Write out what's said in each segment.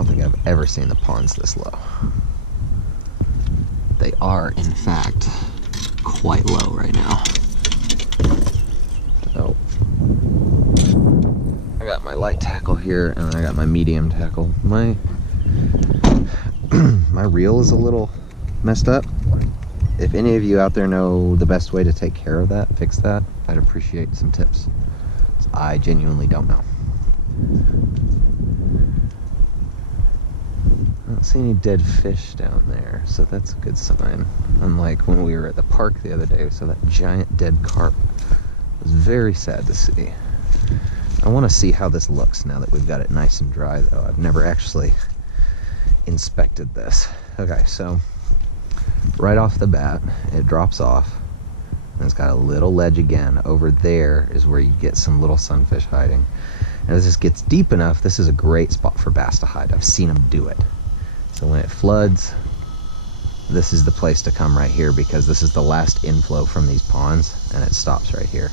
don't think I've ever seen the ponds this low. They are, in fact, quite low right now. So, I got my light tackle here, and I got my medium tackle. My my reel is a little messed up. If any of you out there know the best way to take care of that, fix that, I'd appreciate some tips. I genuinely don't know. I don't see any dead fish down there, so that's a good sign. Unlike when we were at the park the other day, we saw that giant dead carp. It was very sad to see. I want to see how this looks now that we've got it nice and dry, though. I've never actually inspected this. Okay, so right off the bat, it drops off. And it's got a little ledge again. Over there is where you get some little sunfish hiding. And as this gets deep enough, this is a great spot for bass to hide. I've seen them do it. So when it floods, this is the place to come right here, because this is the last inflow from these ponds, and it stops right here.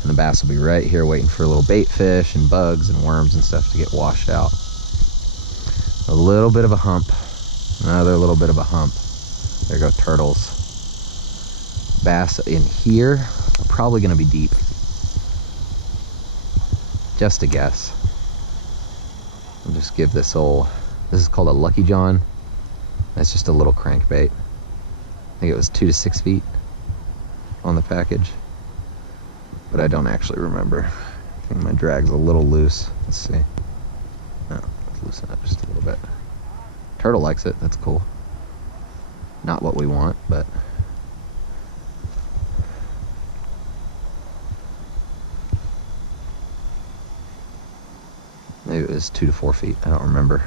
And the bass will be right here waiting for little bait fish and bugs and worms and stuff to get washed out. A little bit of a hump, another little bit of a hump. There go turtles. Bass in here are probably going to be deep. Just a guess. I'll just give this old, this is called a Lucky John. That's just a little crankbait. I think it was 2 to 6 feet on the package, but I don't actually remember. I think my drag's a little loose. Let's see. No, let's loosen it just a little bit. Turtle likes it, that's cool. Not what we want, but maybe it was 2 to 4 feet, I don't remember.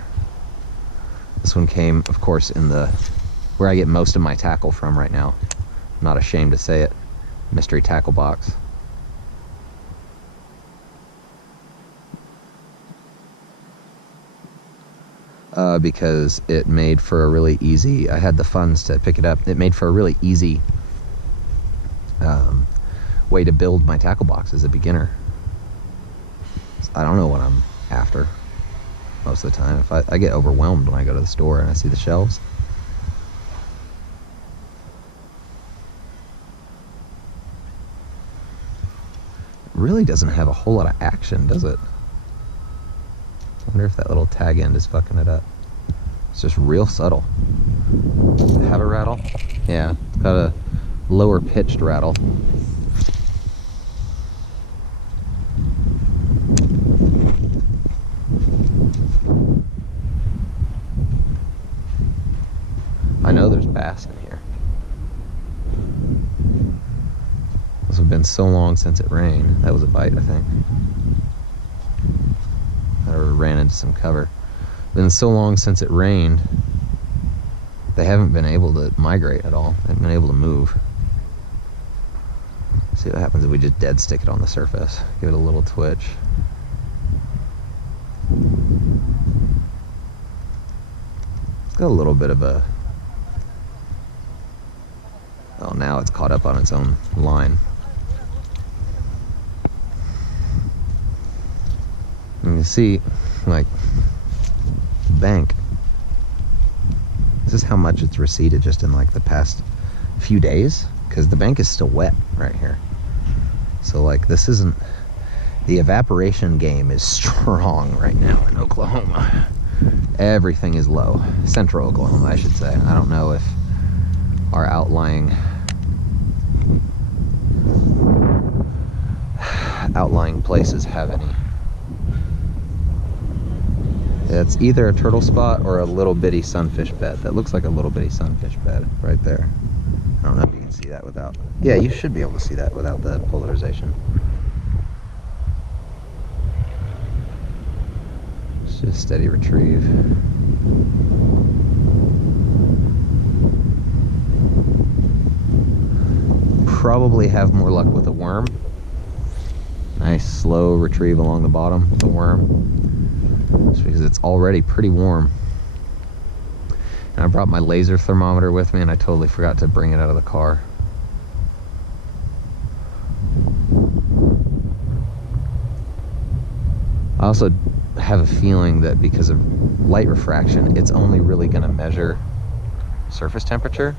This one came, of course, in the, where I get most of my tackle from right now. I'm not ashamed to say it. Mystery tackle box. Because it made for a really easy, I had the funds to pick it up. It made for a really easy way to build my tackle box as a beginner. I don't know what I'm after most of the time. If I get overwhelmed when I go to the store and I see the shelves. It really doesn't have a whole lot of action, does it? I wonder if that little tag end is fucking it up. It's just real subtle. Does it have a rattle? Yeah, it's got a lower pitched rattle. I know there's bass in here. This has been so long since it rained. That was a bite, I think. I ran into some cover. Been so long since it rained, they haven't been able to migrate at all. They haven't been able to move. See what happens if we just dead stick it on the surface. Give it a little twitch. It's got a little bit of a... Oh, now it's caught up on its own line. And you see, like, bank. This is how much it's receded just in like the past few days, because the bank is still wet right here. So like, this isn't, the evaporation game is strong right now in Oklahoma. Everything is low. Central Oklahoma, I should say. I don't know if our outlying places have any. It's either a turtle spot or a little bitty sunfish bed. That looks like a little bitty sunfish bed right there. I don't know if you can see that without... Yeah, you should be able to see that without the polarization. It's just steady retrieve. Probably have more luck with a worm. Nice slow retrieve along the bottom with a worm. Just because it's already pretty warm. And I brought my laser thermometer with me and I totally forgot to bring it out of the car. I also have a feeling that because of light refraction, it's only really going to measure surface temperature.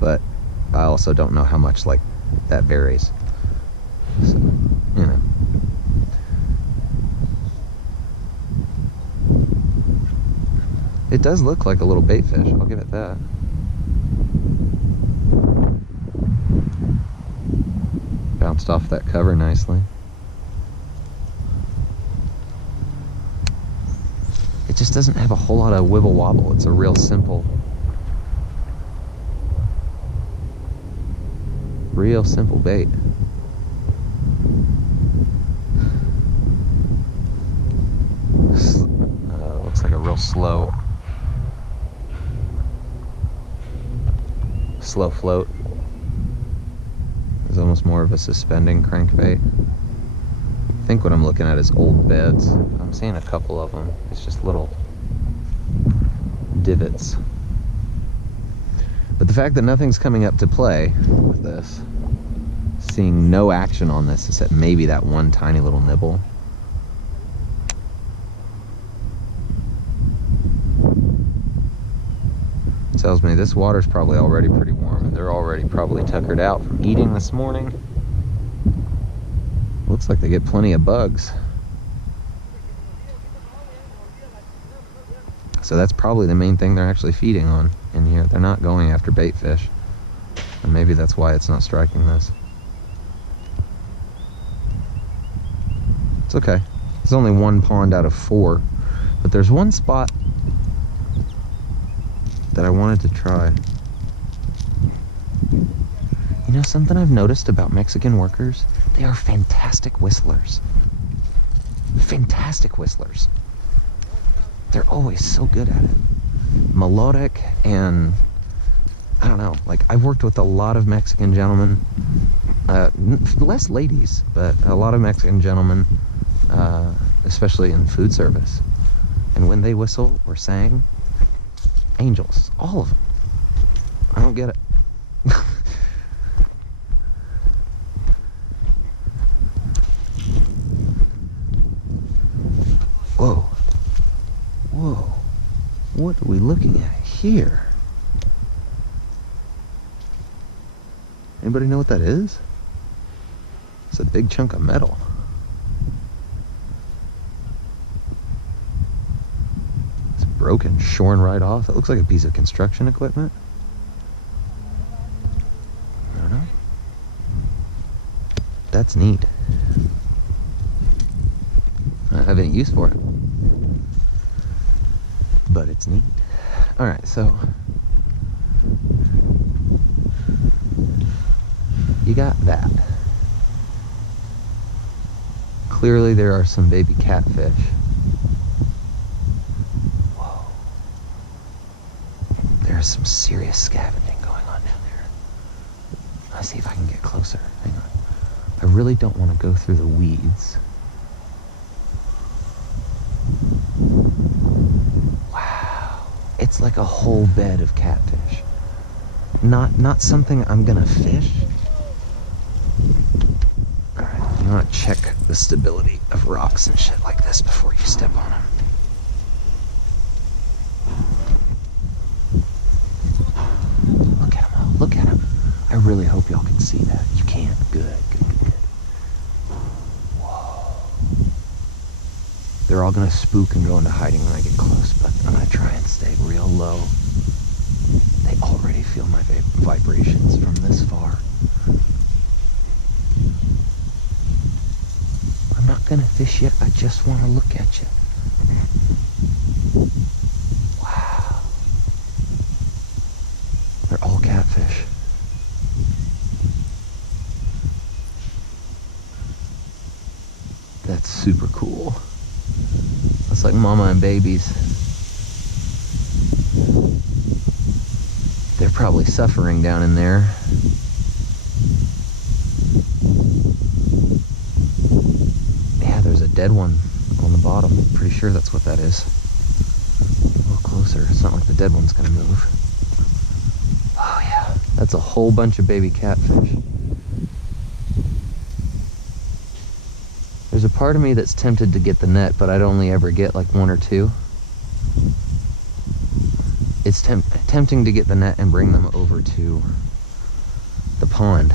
But I also don't know how much like that varies. So, you know. It does look like a little bait fish, I'll give it that. Bounced off that cover nicely. It just doesn't have a whole lot of wibble wobble. It's a real simple bait. Looks like a real slow float. It's almost more of a suspending crankbait. I think what I'm looking at is old beds. I'm seeing a couple of them. It's just little divots. But the fact that nothing's coming up to play with this, seeing no action on this except maybe that one tiny little nibble, tells me this water's probably already pretty warm and they're already probably tuckered out from eating this morning. Looks like they get plenty of bugs. So that's probably the main thing they're actually feeding on in here. They're not going after bait fish. And maybe that's why it's not striking this. It's okay. There's only one pond out of 4. But there's one spot that I wanted to try. You know something I've noticed about Mexican workers? They are fantastic whistlers. Fantastic whistlers. They're always so good at it. Melodic, and I don't know, like I've worked with a lot of Mexican gentlemen, less ladies, but a lot of Mexican gentlemen, especially in food service. And when they whistle or sang, angels, all of them. I don't get it. Whoa. Whoa. What are we looking at here? Anybody know what that is? It's a big chunk of metal. It's broken, shorn right off. It looks like a piece of construction equipment. I don't know. That's neat. I don't have any use for it, but it's neat. All right, so you got that. Clearly there are some baby catfish. Whoa. There's some serious scavenging going on down there. Let's see if I can get closer. Hang on. I really don't want to go through the weeds. Wow. It's like a whole bed of catfish. Not something I'm gonna fish. Alright, you want to check the stability of rocks and shit like this before you step on them. Look at them all. Look at them. I really hope y'all can see that. You can. Good, good, good, good. Whoa. They're all gonna spook and go into hiding when I get close, but I'm gonna try and stay real low. They already feel my vibrations from this far. I'm not gonna fish yet, I just want to look at you. Wow. They're all catfish. That's super cool. That's like mama and babies. They're probably suffering down in there. Yeah, there's a dead one on the bottom. Pretty sure that's what that is. A little closer. It's not like the dead one's gonna move. Oh yeah, that's a whole bunch of baby catfish. There's a part of me that's tempted to get the net, but I'd only ever get like one or two. It's tempting to get the net and bring them over to the pond.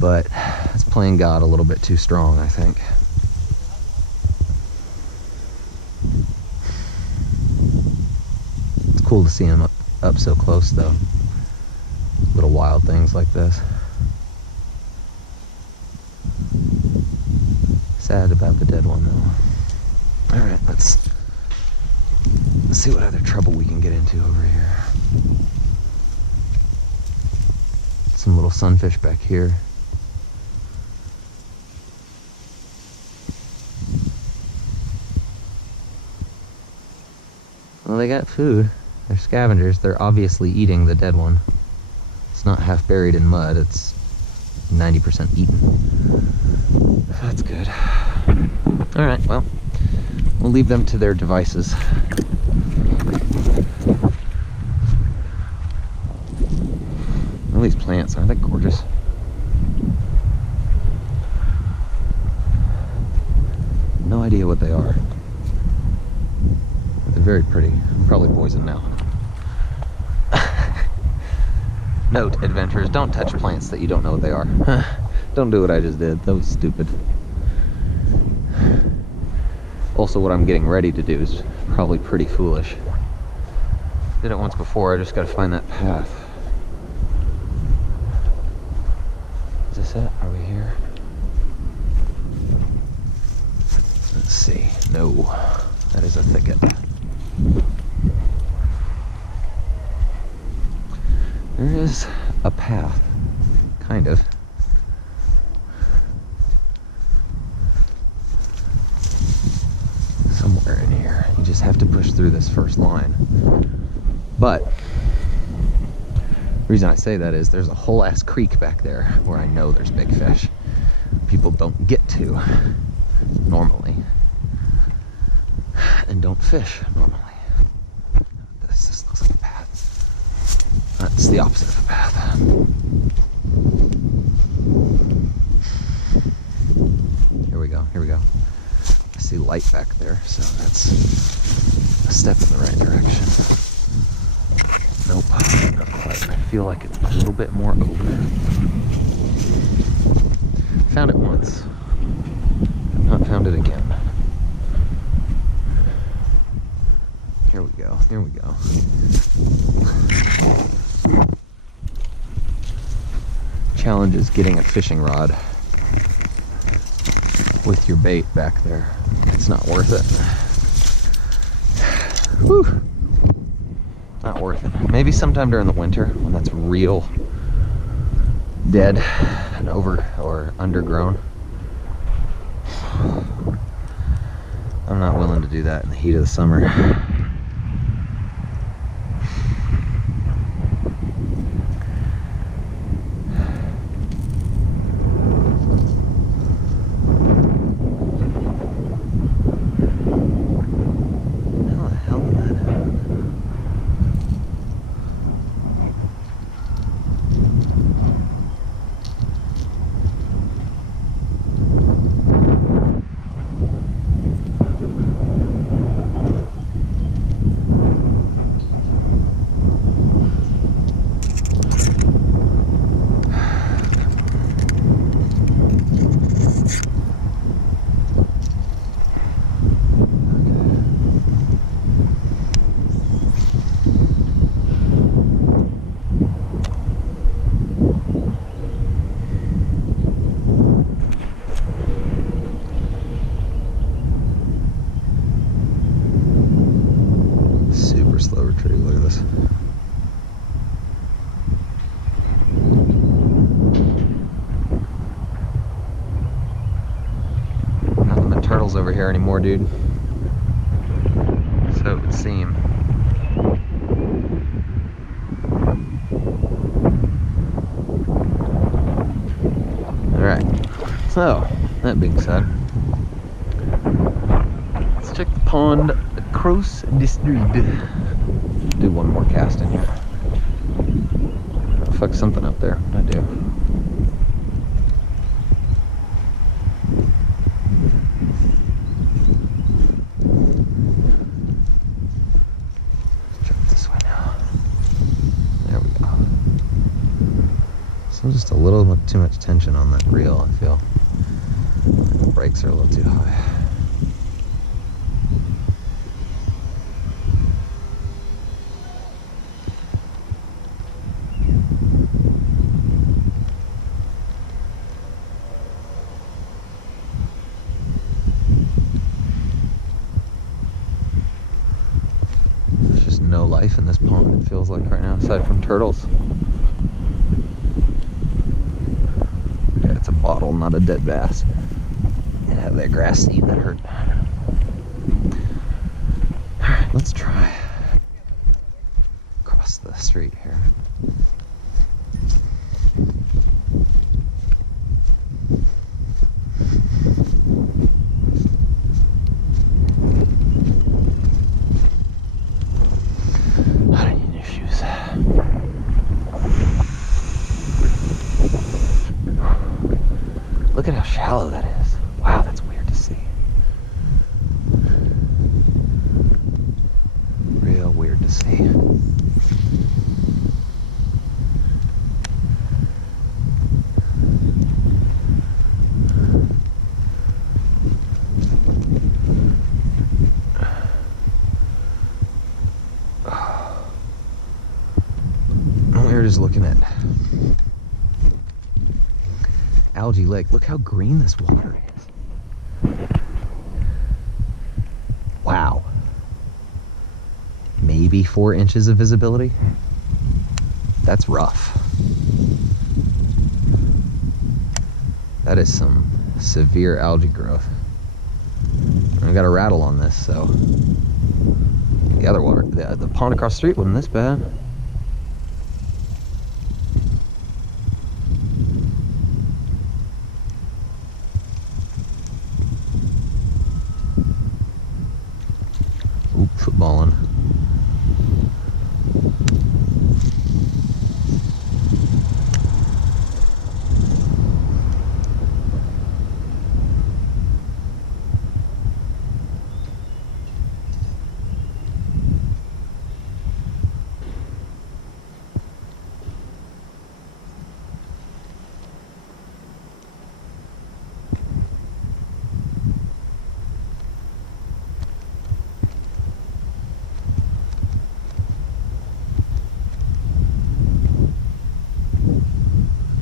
But it's playing God a little bit too strong, I think. It's cool to see them up so close, though. Little wild things like this. Sad about the dead one, though. Alright, let's see what other trouble we can get into over here. Some little sunfish back here. Well, they got food. They're scavengers. They're obviously eating the dead one. It's not half buried in mud. It's 90% eaten. That's good. Alright, well, we'll leave them to their devices. All these plants, aren't they gorgeous? No idea what they are. They're very pretty. Probably poison now. Note, adventurers, don't touch plants that you don't know what they are. Don't do what I just did. That was stupid. Also, what I'm getting ready to do is probably pretty foolish. Did it once before, I just gotta find that path. Is this it? Are we here? Let's see. No, that is a thicket. There is a path, kind of. Somewhere in here. You just have to push through this first line. But the reason I say that is there's a whole ass creek back there where I know there's big fish. People don't get to normally. And don't fish normally. This looks like a path. That's the opposite of a path. Here we go, here we go. I see light back there, so that's a step in the right direction. Nope, not quite. I feel like it's a little bit more open. Found it once. Not found it again. Here we go, here we go. Challenge is getting a fishing rod with your bait back there. It's not worth it. Whew. Not worth it. Maybe sometime during the winter when that's real dead and over or undergrown. I'm not willing to do that in the heat of the summer. Over here anymore, dude. So it would seem. Alright, so that being said, let's check the pond across the street. Do one more cast in here. Oh, fuck, something up there. I do. Just a little bit too much tension on that reel, I feel. The brakes are a little too high. There's just no life in this pond, it feels like right now, aside from turtles. It's a bottle, not a dead bass. It had that grass seed that hurt. Alright, let's try across the street here. I don't need new shoes. Look at how shallow that is. Wow, that's weird to see. Real weird to see. We were just looking at Algae Lake. Look how green this water is. Wow. Maybe 4 inches of visibility. That's rough. That is some severe algae growth. I got a rattle on this, so the other water, the pond across the street wasn't this bad. Oop, footballing.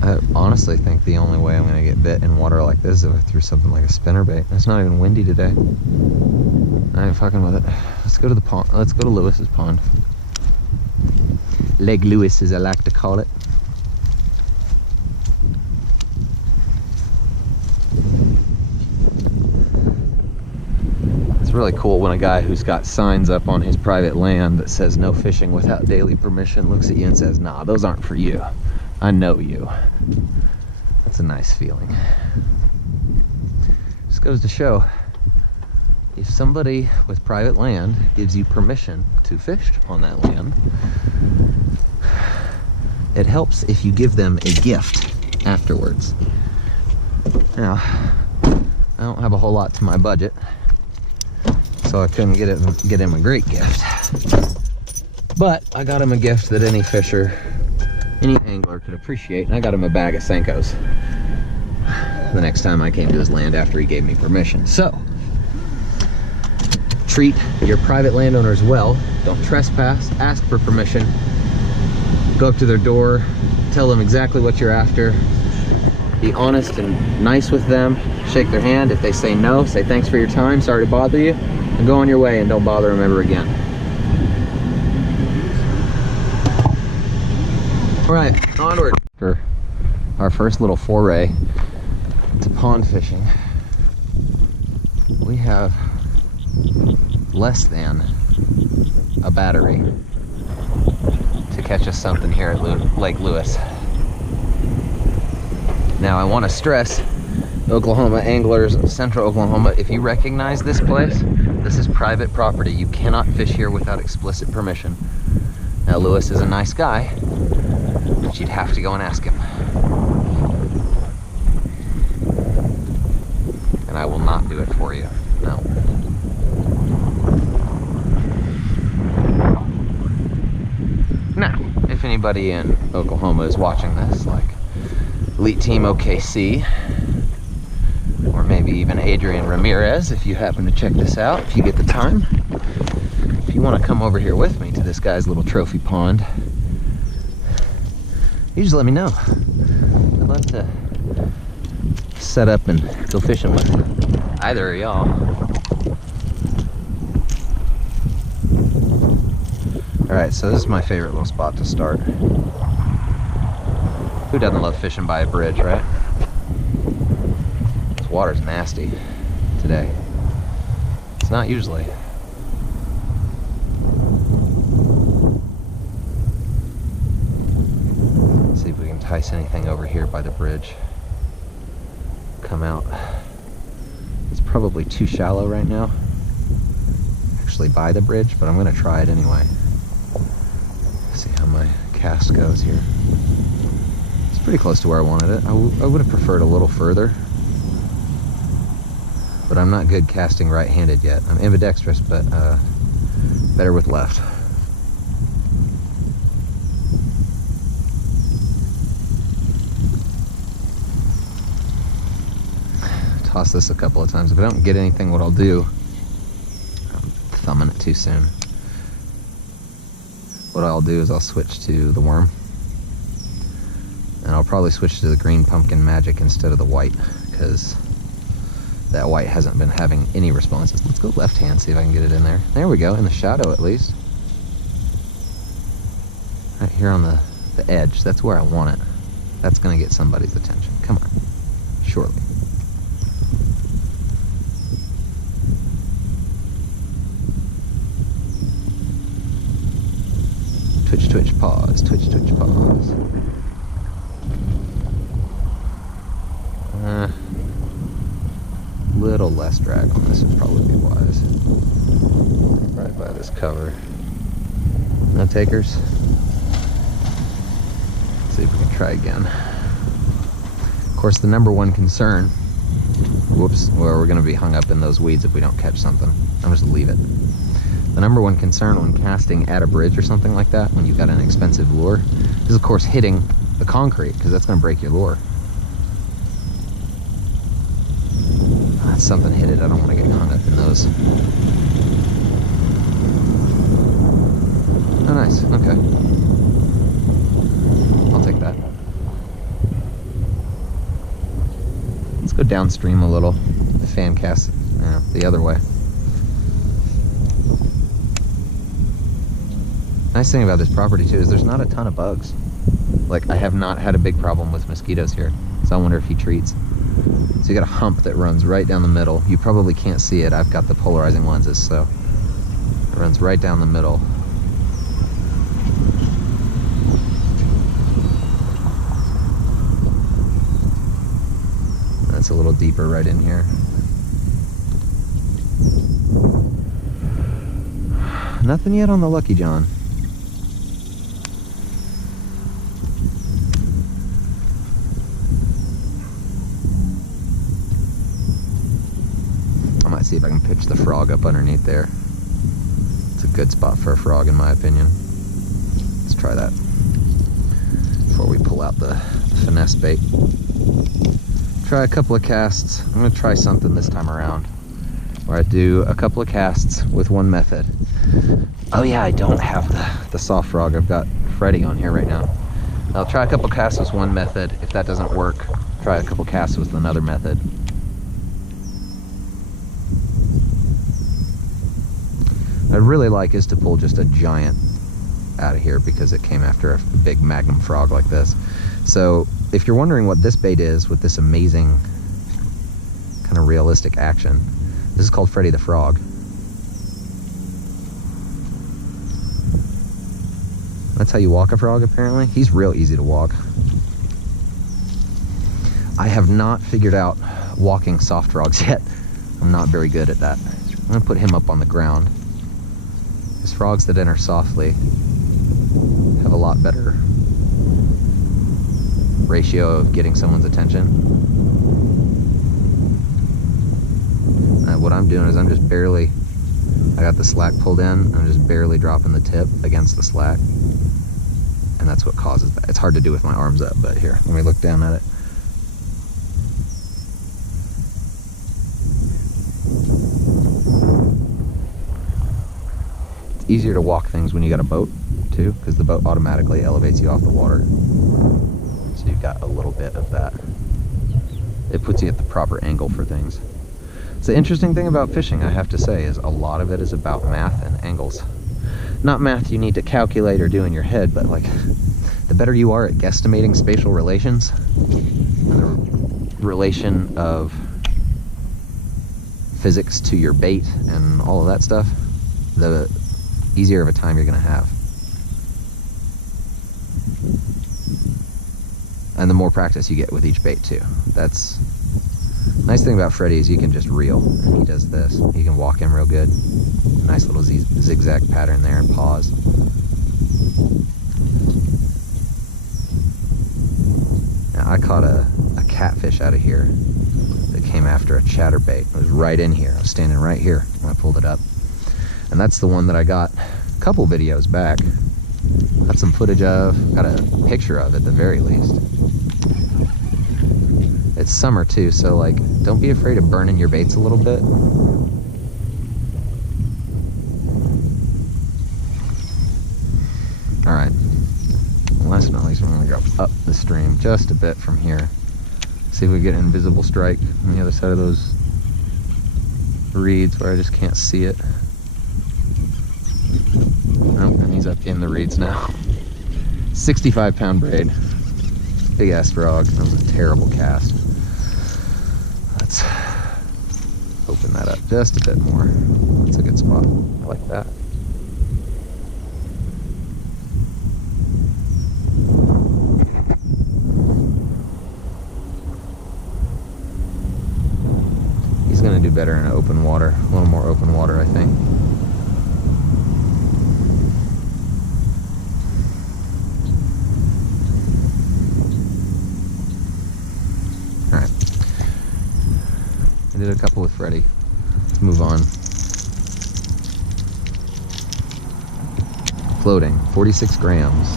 I honestly think the only way I'm going to get bit in water like this is if I threw something like a spinnerbait. It's not even windy today. I ain't fucking with it. Let's go to the pond. Let's go to Lewis's pond. Lake Lewis, as I like to call it. It's really cool when a guy who's got signs up on his private land that says no fishing without daily permission looks at you and says, nah, those aren't for you. I know you. That's a nice feeling. Just goes to show, if somebody with private land gives you permission to fish on that land, it helps if you give them a gift afterwards. Now, I don't have a whole lot to my budget, so I couldn't get him a great gift. But I got him a gift that any fisher, any angler could appreciate, and I got him a bag of Senkos the next time I came to his land after he gave me permission. So, treat your private landowners well. Don't trespass, ask for permission, go up to their door, tell them exactly what you're after, be honest and nice with them, shake their hand. If they say no, say thanks for your time, sorry to bother you, and go on your way and don't bother them ever again. All right, onward. For our first little foray to pond fishing, we have less than a battery to catch us something here at Lake Lewis. Now I want to stress, Oklahoma anglers, Central Oklahoma, if you recognize this place, this is private property. You cannot fish here without explicit permission. Now Lewis is a nice guy, but you'd have to go and ask him. And I will not do it for you, no. Now, if anybody in Oklahoma is watching this, like, Elite Team OKC, or maybe even Adrian Ramirez if you happen to check this out, if you get the time. If you want to come over here with me to this guy's little trophy pond, you just let me know. I'd love to set up and go fishing with either of y'all. Alright, so this is my favorite little spot to start. Who doesn't love fishing by a bridge, right? This water's nasty today. It's not usually. Let's see if we can entice anything over here by the bridge. Come out. It's probably too shallow right now, actually by the bridge, but I'm going to try it anyway. See how my cast goes here. It's pretty close to where I wanted it. I would have preferred a little further, but I'm not good casting right-handed yet. I'm ambidextrous, but better with left. Toss this a couple of times. If I don't get anything, what I'll do, I'm thumbing it too soon. What I'll do is I'll switch to the worm, and I'll probably switch to the green pumpkin magic instead of the white, because that white hasn't been having any responses. Let's go left hand, see if I can get it in there. There we go, in the shadow at least. Right here on the edge, that's where I want it. That's gonna get somebody's attention. Come on, surely. Twitch, twitch, pause, twitch, twitch, pause. Little less drag on this would probably be wise. Right by this cover. No takers. Let's see if we can try again. Of course, the number one concern, whoops, well, we're gonna be hung up in those weeds if we don't catch something. I'm just gonna leave it. The number one concern when casting at a bridge or something like that, when you've got an expensive lure, is of course hitting the concrete, because that's going to break your lure. Something hit it. I don't want to get hung up in those. Oh, nice. Okay. I'll take that. Let's go downstream a little. Fan cast the other way. Nice thing about this property too is there's not a ton of bugs. Like, I have not had a big problem with mosquitoes here, so I wonder if he treats. So you got a hump that runs right down the middle. You probably can't see it. I've got the polarizing lenses, so it runs right down the middle. That's a little deeper right in here. Nothing yet on the Lucky John. See if I can pitch the frog up underneath there. It's a good spot for a frog in my opinion. Let's try that before we pull out the finesse bait. Try a couple of casts. I'm going to try something this time around where I do a couple of casts with one method. Oh yeah, I don't have the soft frog. I've got Freddy on here right now. I'll try a couple casts with one method. If that doesn't work, try a couple casts with another method. I'd really like is to pull just a giant out of here, because it came after a big magnum frog like this. So if you're wondering what this bait is with this amazing kind of realistic action, this is called Freddy the Frog. That's how you walk a frog, apparently. He's real easy to walk. I have not figured out walking soft frogs yet. I'm not very good at that. I'm gonna put him up on the ground. Because frogs that enter softly have a lot better ratio of getting someone's attention. What I'm doing is I'm just barely, I got the slack pulled in, I'm just barely dropping the tip against the slack. And that's what causes that. It's hard to do with my arms up, but here, let me look down at it. easier to walk things when you got a boat too, because the boat automatically elevates you off the water. So you've got a little bit of that. It puts you at the proper angle for things. It's the interesting thing about fishing, I have to say, is a lot of it is about math and angles. Not math you need to calculate or do in your head, but like the better you are at guesstimating spatial relations and the relation of physics to your bait and all of that stuff, the easier of a time you're going to have. And the more practice you get with each bait too. That's nice thing about Freddy is you can just reel, and he does this. You can walk him real good. Nice little zigzag pattern there and pause. Now I caught a catfish out of here that came after a chatterbait. It was right in here. I was standing right here when I pulled it up. And that's the one that I got a couple videos back. Got some footage of, got a picture of at the very least. It's summer too, so like, don't be afraid of burning your baits a little bit. All right, last but not least, we're gonna go up the stream just a bit from here. See if we get an invisible strike on the other side of those reeds where I just can't see it. Oh, and he's up in the reeds now. 65-pound braid. Big ass frog. That was a terrible cast. Let's open that up just a bit more. That's a good spot. I like that. He's gonna do better in open water. A little more open water, I think. I did a couple with Freddy. Let's move on. Floating, 46 grams.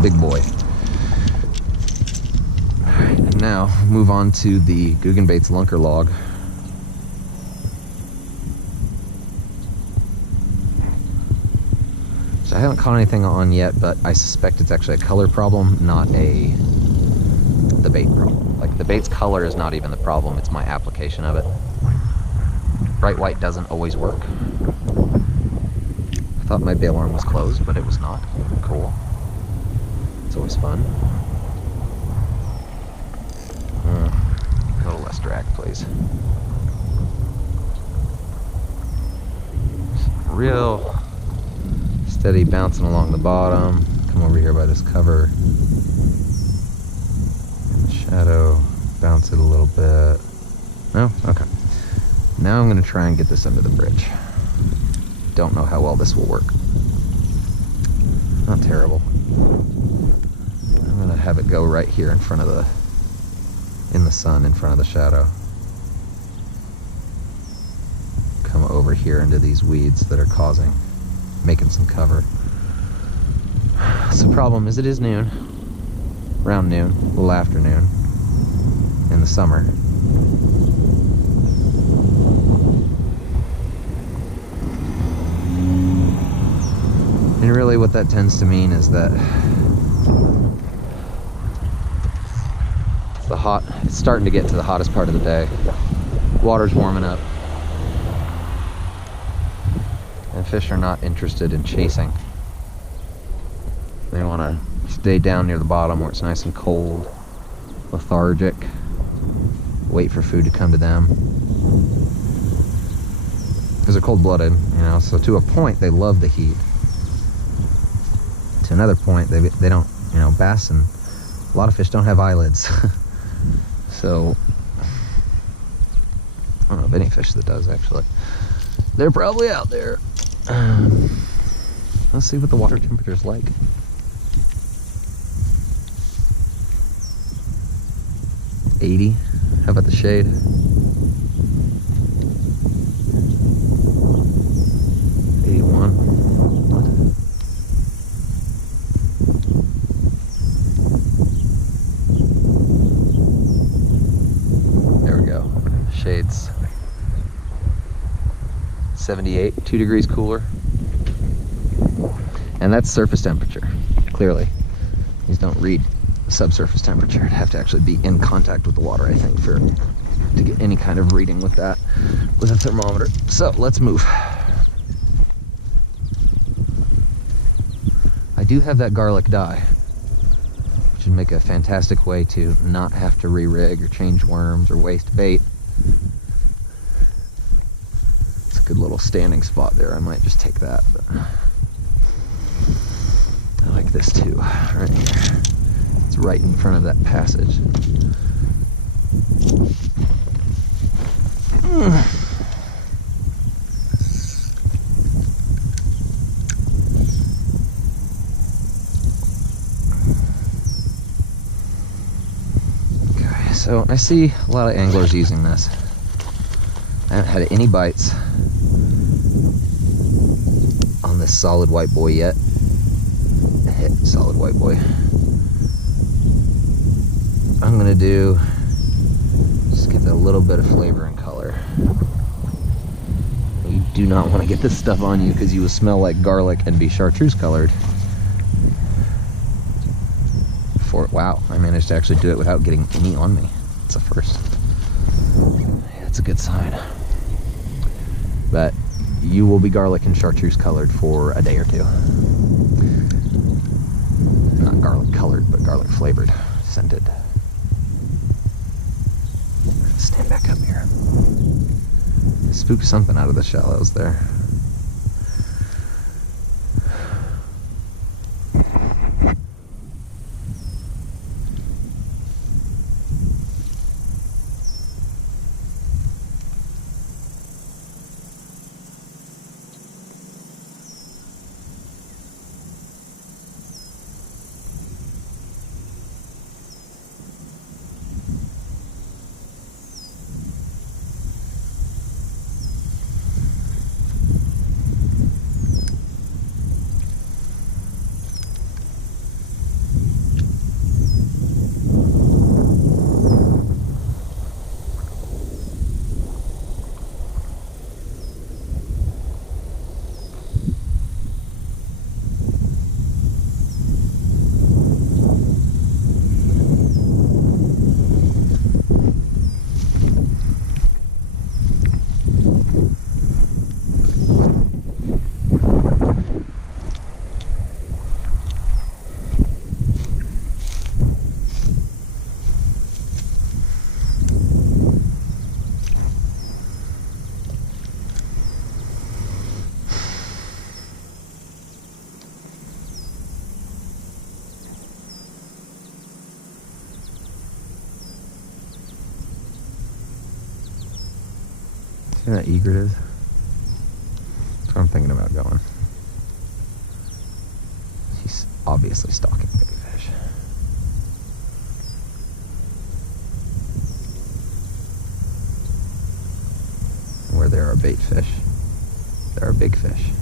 Big boy. Alright, and now move on to the Googan Baits Lunker Log. So I haven't caught anything on yet, but I suspect it's actually a color problem, not the bait problem. Like, the bait's color is not even the problem, it's my application of it. Bright white doesn't always work. I thought my bail arm was closed, but it was not. Cool. It's always fun. A little less drag, please. Real steady bouncing along the bottom. Come over here by this cover. Shadow, bounce it a little bit. No? Okay. Now I'm going to try and get this under the bridge. Don't know how well this will work. Not terrible. I'm going to have it go right here in front of in the sun, in front of the shadow. Come over here into these weeds that are making some cover. So the problem is it is noon. Around noon, a little afternoon in the summer. And really what that tends to mean is that it's starting to get to the hottest part of the day. Water's warming up. And fish are not interested in chasing. They want to stay down near the bottom where it's nice and cold, lethargic, wait for food to come to them. Because they're cold-blooded, you know, so to a point they love the heat. To another point, they don't, you know, bass and a lot of fish don't have eyelids. So, I don't know of any fish that does, actually. They're probably out there. Let's see what the water temperature's like. $80. How about the shade? There we go. Shades. 78, 2 degrees cooler. And that's surface temperature, clearly. These don't read subsurface temperature. It'd have to actually be in contact with the water, I think, to get any kind of reading with that, with a thermometer. So let's move. I do have that garlic dye, which would make a fantastic way to not have to re-rig or change worms or waste bait. It's a good little standing spot there. I might just take that, but I like this too, right here. It's right in front of that passage. So I see a lot of anglers using this. I haven't had any bites on this solid white boy yet. Hit solid white boy. I'm gonna just get a little bit of flavor and color. You do not want to get this stuff on you because you will smell like garlic and be chartreuse colored. Wow, I managed to actually do it without getting any on me. It's a first. Yeah, it's a good sign. But you will be garlic and chartreuse colored for a day or two. Not garlic colored, but garlic flavored, scented. Stand back up here. Spooked something out of the shallows there. See where that egret is? That's where I'm thinking about going. He's obviously stalking baby fish. Where there are bait fish, there are big fish.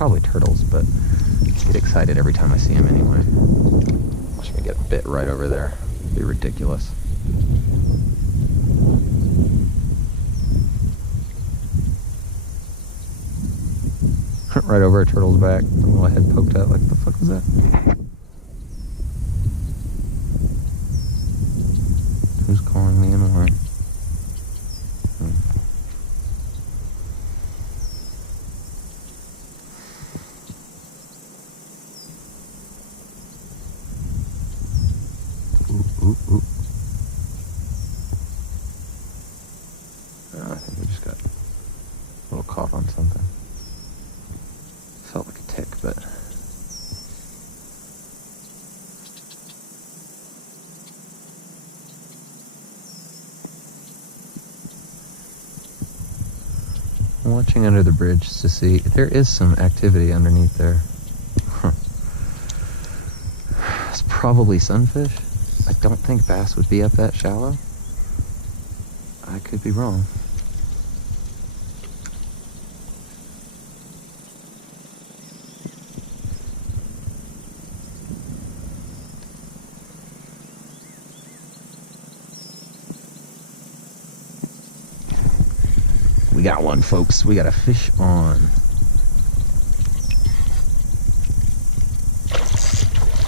Probably turtles, but I get excited every time I see them anyway. Watch me get bit right over there. It'd be ridiculous. Right over a turtle's back. The little head poked out. Like, the fuck was that? Who's calling me in or? Ooh. I think we just got a little caught on something. Felt like a tick, but... I'm watching under the bridge to see if there is some activity underneath there. probably sunfish. I don't think bass would be up that shallow. I could be wrong. We got one, folks. We got a fish on.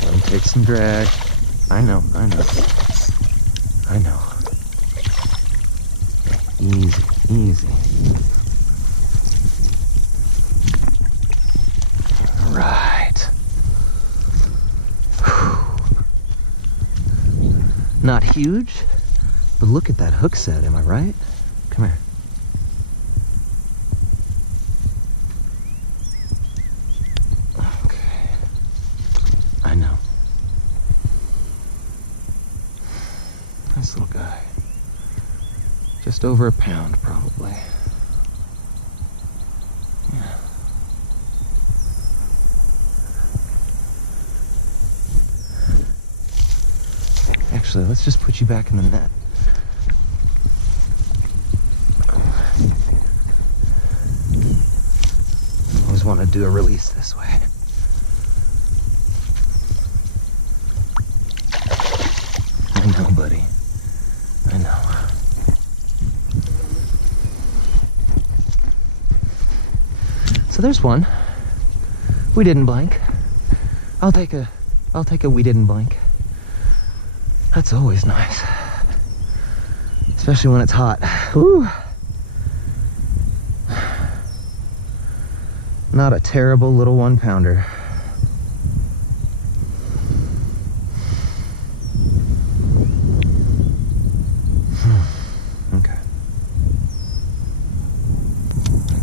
Let him take some drag. I know. Easy. All right. Not huge, but look at that hook set, am I right? Come here. Okay. I know. Nice little guy. Just over a pound, probably. Yeah. Actually, let's just put you back in the net. Always want to do a release this way. I know, buddy. I know. So there's one. We didn't blink. I'll take a we didn't blink. That's always nice. Especially when it's hot. Woo. Not a terrible little 1-pounder. Okay.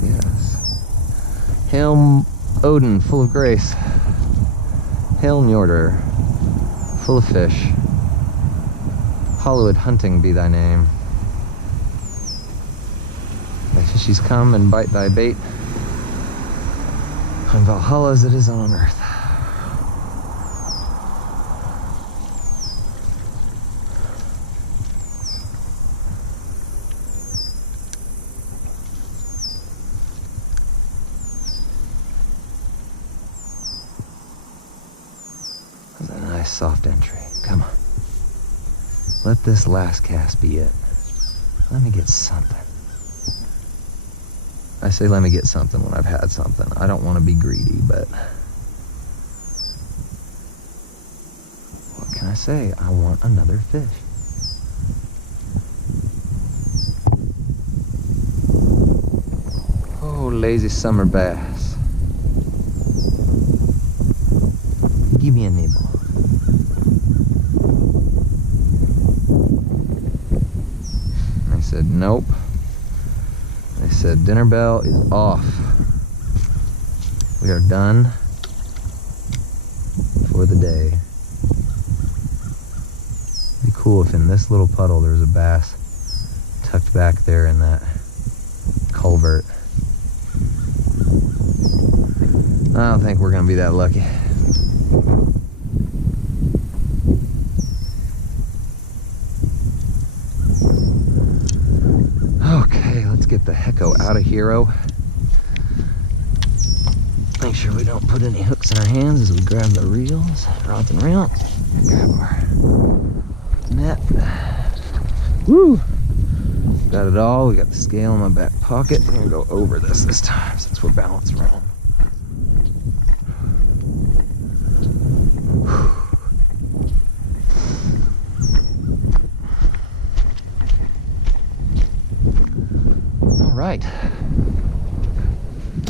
Yes. Hail Odin, full of grace. Hail Njordur, full of fish. Hallowed hunting be thy name. Thy fishies come and bite thy bait. On Valhalla as it is on earth. That's a nice soft entry. Come on. Let this last cast be it. Let me get something. I say let me get something when I've had something. I don't want to be greedy, but what can I say? I want another fish. Oh, lazy summer bass. Give me a nibble. I said nope. They said dinner bell is off. We are done for the day. It'd be cool if in this little puddle there was a bass tucked back there in that culvert. I don't think we're gonna be that lucky. Get the hecko out of here. Make sure we don't put any hooks in our hands as we grab the reels, rods and reels. Grab our net. Woo! Got it all. We got the scale in my back pocket. We're gonna go over this time since we're balanced wrong. Right.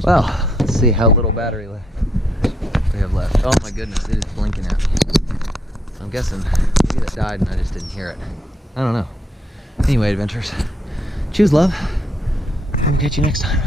Well, let's see how little battery we have left. Oh my goodness, it is blinking at me. I'm guessing maybe that died and I just didn't hear it. I don't know. Anyway, adventurers, choose love, and we'll catch you next time.